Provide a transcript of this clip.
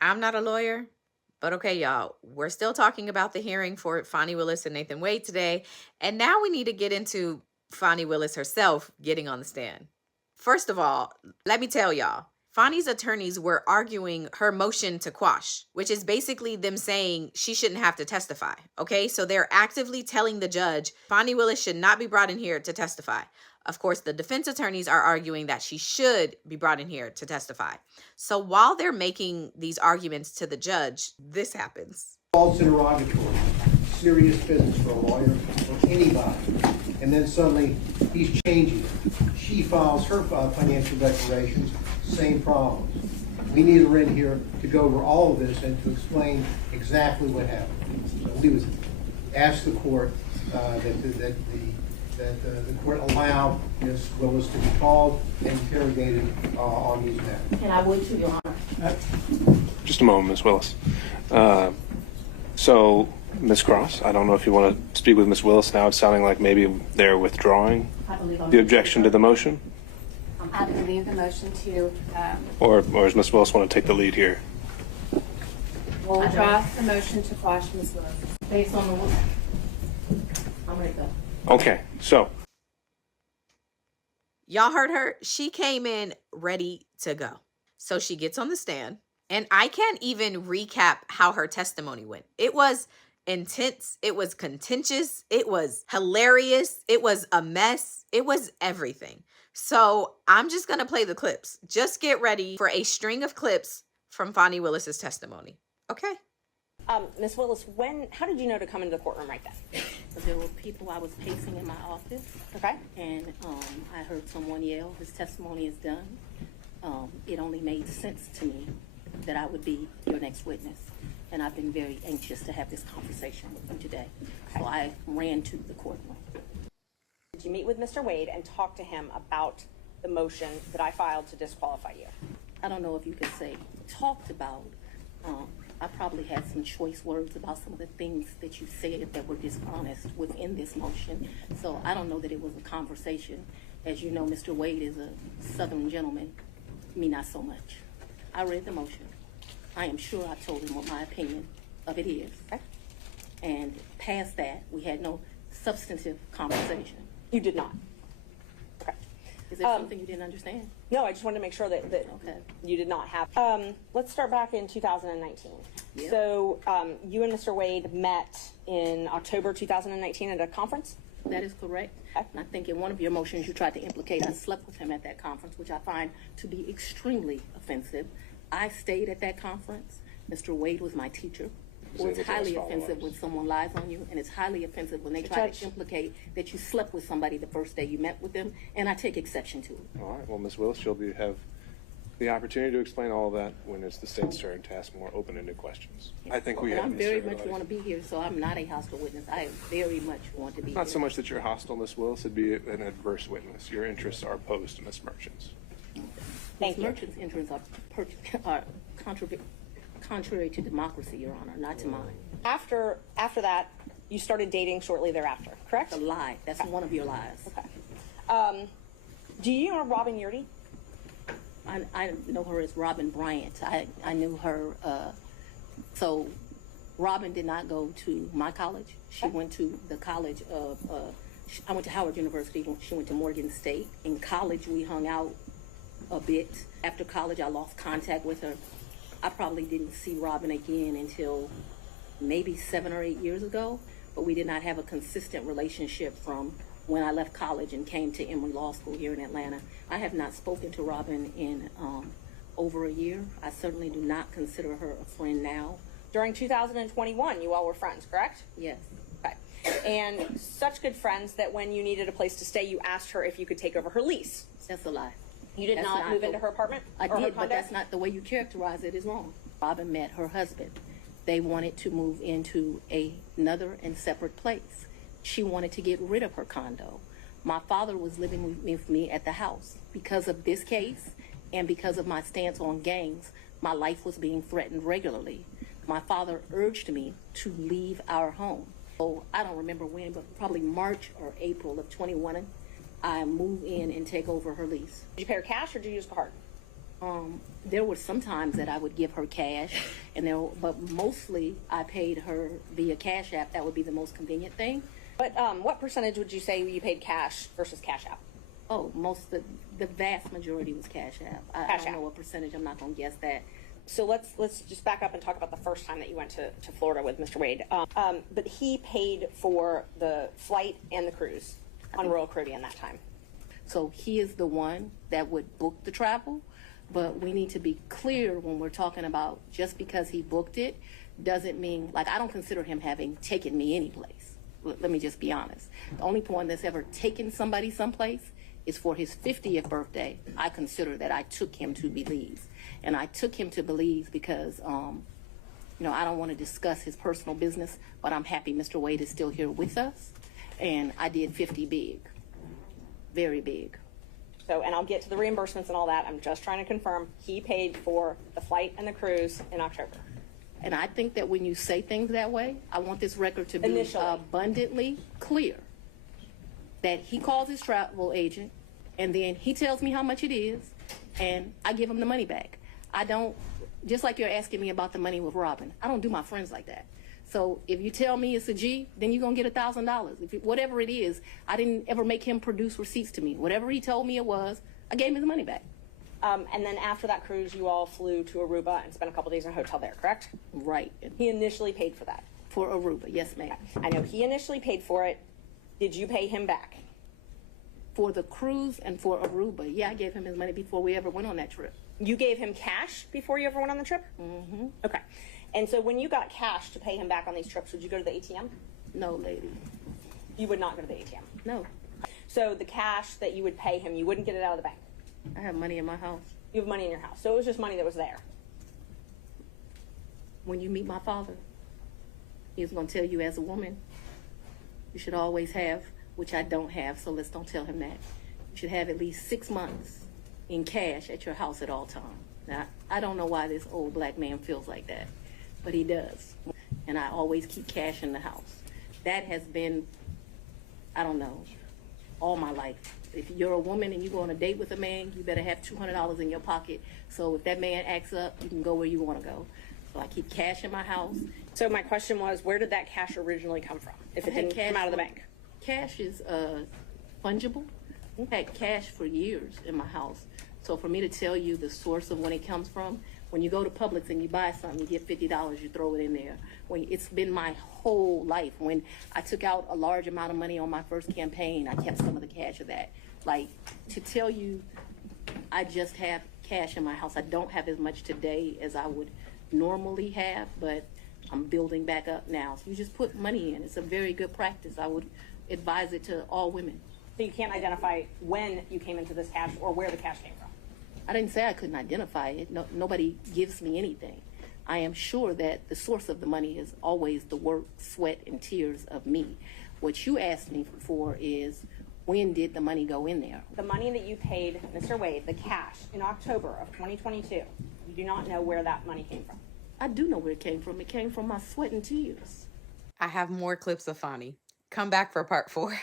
I'm not a lawyer, but okay, y'all, we're still talking about the hearing for Fani Willis and Nathan Wade today. And now we need to get into Fani Willis herself getting on the stand. First of all, let me tell y'all, Fani's attorneys were arguing her motion to quash, which is basically them saying she shouldn't have to testify. Okay, so they're actively telling the judge Fani Willis should not be brought in here to testify. Of course, the defense attorneys are arguing that she should be brought in here to testify. So while they're making these arguments to the judge, this happens. False interrogatory, serious business for a lawyer or anybody. And then suddenly he's changing it. She files her financial declarations, same problems. We need her in here to go over all of this and to explain exactly what happened. So we would ask the court that the court allow Ms. Willis to be called and interrogated on these matters. And I would too, Your Honor. Just a moment, Ms. Willis. So, Ms. Cross, I don't know if you want to speak with Ms. Willis now. It's sounding like maybe they're withdrawing the objection to the motion. I believe the motion to... Or does Ms. Willis want to take the lead here? We'll withdraw the motion to quash Ms. Willis. Based on the... I'm ready to go. Okay, so. Y'all heard her? She came in ready to go. So she gets on the stand, and I can't even recap how her testimony went. It was intense. It was contentious. It was hilarious. It was a mess. It was everything. So I'm just going to play the clips. Just get ready for a string of clips from Fani Willis's testimony. Okay? Ms. Willis, how did you know to come into the courtroom right then? There were people I was pacing in my office. Okay. And I heard someone yell, "His testimony is done." It only made sense to me that I would be your next witness. And I've been very anxious to have this conversation with you today. So I ran to the courtroom. Did you meet with Mr. Wade and talk to him about the motion that I filed to disqualify you? I don't know if you could say talked about. I probably had some choice words about some of the things that you said that were dishonest within this motion. So I don't know that it was a conversation. As you know, Mr. Wade is a Southern gentleman. Me, not so much. I read the motion. I am sure I told him what my opinion of it is. Okay. And past that, we had no substantive conversation. You did not. Okay. Is there something you didn't understand? No, I just wanted to make sure that Okay. you did not have. Let's start back in 2019. Yeah. So you and Mr. Wade met in October 2019 at a conference? That is correct. Okay. And I think in one of your motions you tried to implicate I slept with him at that conference, which I find to be extremely offensive. I stayed at that conference. Mr. Wade was my teacher. Well, it's highly offensive when someone lies on you, and it's highly offensive when they try to implicate that you slept with somebody the first day you met with them, and I take exception to it. All right, well, Ms. Willis, you'll have the opportunity to explain all of that when it's the state's turn to ask more open-ended questions. I think we have. I very much want to be here, so I'm not a hostile witness. I very much want to be here. Not so much that you're hostile, Ms. Willis, it'd be an adverse witness. Your interests are opposed to Ms. Merchant's. Thank you. Merchant's interests are contrary to democracy, Your Honor, not to mine. After that, you started dating shortly thereafter, correct? That's a lie. That's one of your lies. Okay. Do you know Robin Yurdy? I know her as Robin Bryant. I knew her. So Robin did not go to my college. She went to the college of, I went to Howard University. She went to Morgan State. In college, we hung out a bit. After college, I lost contact with her. I probably didn't see Robin again until maybe 7 or 8 years ago, but we did not have a consistent relationship from when I left college and came to Emory Law School here in Atlanta. I have not spoken to Robin in over a year. I certainly do not consider her a friend now. During 2021, you all were friends, correct? Yes. Okay. And such good friends that when you needed a place to stay, you asked her if you could take over her lease. That's a lie. You did not move into her apartment? I did, but that's not the way you characterize it is wrong. Robin met her husband. They wanted to move into another and separate place. She wanted to get rid of her condo. My father was living with me at the house. Because of this case and because of my stance on gangs, my life was being threatened regularly. My father urged me to leave our home. So I don't remember when, but probably March or April of 21, I move in and take over her lease. Did you pay her cash or did you use a card? There were some times that I would give her cash, but mostly I paid her via Cash App. That would be the most convenient thing. But what percentage would you say you paid cash versus Cash App? Oh, the vast majority was Cash App. I Cash don't App. know what percentage. I'm not going to guess that. So let's just back up and talk about the first time that you went to Florida with Mr. Wade. But he paid for the flight and the cruise on Royal Caribbean that time. So he is the one that would book the travel, but we need to be clear when we're talking about just because he booked it doesn't mean, like, I don't consider him having taken me anyplace. Let me just be honest. The only one that's ever taken somebody someplace is for his 50th birthday. I consider that I took him to Belize. And I took him to Belize because, I don't want to discuss his personal business, but I'm happy Mr. Wade is still here with us. And I did 50 big, very big. So, and I'll get to the reimbursements and all that. I'm just trying to confirm he paid for the flight and the cruise in October. And I think that when you say things that way, I want this record to be Initially. abundantly clear that he calls his travel agent and then he tells me how much it is and I give him the money back. I don't, just like you're asking me about the money with Robin, I don't do my friends like that. So if you tell me it's a G, then you're going to get $1,000. Whatever it is, I didn't ever make him produce receipts to me. Whatever he told me it was, I gave him his money back. And then after that cruise, you all flew to Aruba and spent a couple days in a hotel there, correct? Right. He initially paid for that. For Aruba, yes, ma'am. I know he initially paid for it. Did you pay him back? For the cruise and for Aruba, yeah, I gave him his money before we ever went on that trip. You gave him cash before you ever went on the trip? Mm-hmm. Okay. And so when you got cash to pay him back on these trips, would you go to the ATM? No, lady. You would not go to the ATM. No. So the cash that you would pay him, you wouldn't get it out of the bank. I have money in my house. You have money in your house. So it was just money that was there. When you meet my father, he's going to tell you as a woman, you should always have, which I don't have, so let's don't tell him that. You should have at least 6 months in cash at your house at all times. Now, I don't know why this old black man feels like that, but he does. And I always keep cash in the house. That has been, I don't know, all my life. If you're a woman and you go on a date with a man, you better have $200 in your pocket. So if that man acts up, you can go where you want to go. So I keep cash in my house. So my question was, where did that cash originally come from? If it didn't come out of the bank? Cash is fungible. I've had cash for years in my house. So for me to tell you the source of when it comes from, when you go to Publix and you buy something, you get $50, you throw it in there. It's been my whole life. When I took out a large amount of money on my first campaign, I kept some of the cash of that. Like, to tell you, I just have cash in my house. I don't have as much today as I would normally have, but I'm building back up now. So you just put money in. It's a very good practice. I would advise it to all women. So you can't identify when you came into this cash or where the cash came from? I didn't say I couldn't identify it. No, nobody gives me anything. I am sure that the source of the money is always the work, sweat, and tears of me. What you asked me for is, when did the money go in there? The money that you paid Mr. Wade, the cash, in October of 2022, you do not know where that money came from. I do know where it came from. It came from my sweat and tears. I have more clips of Fani. Come back for part 4.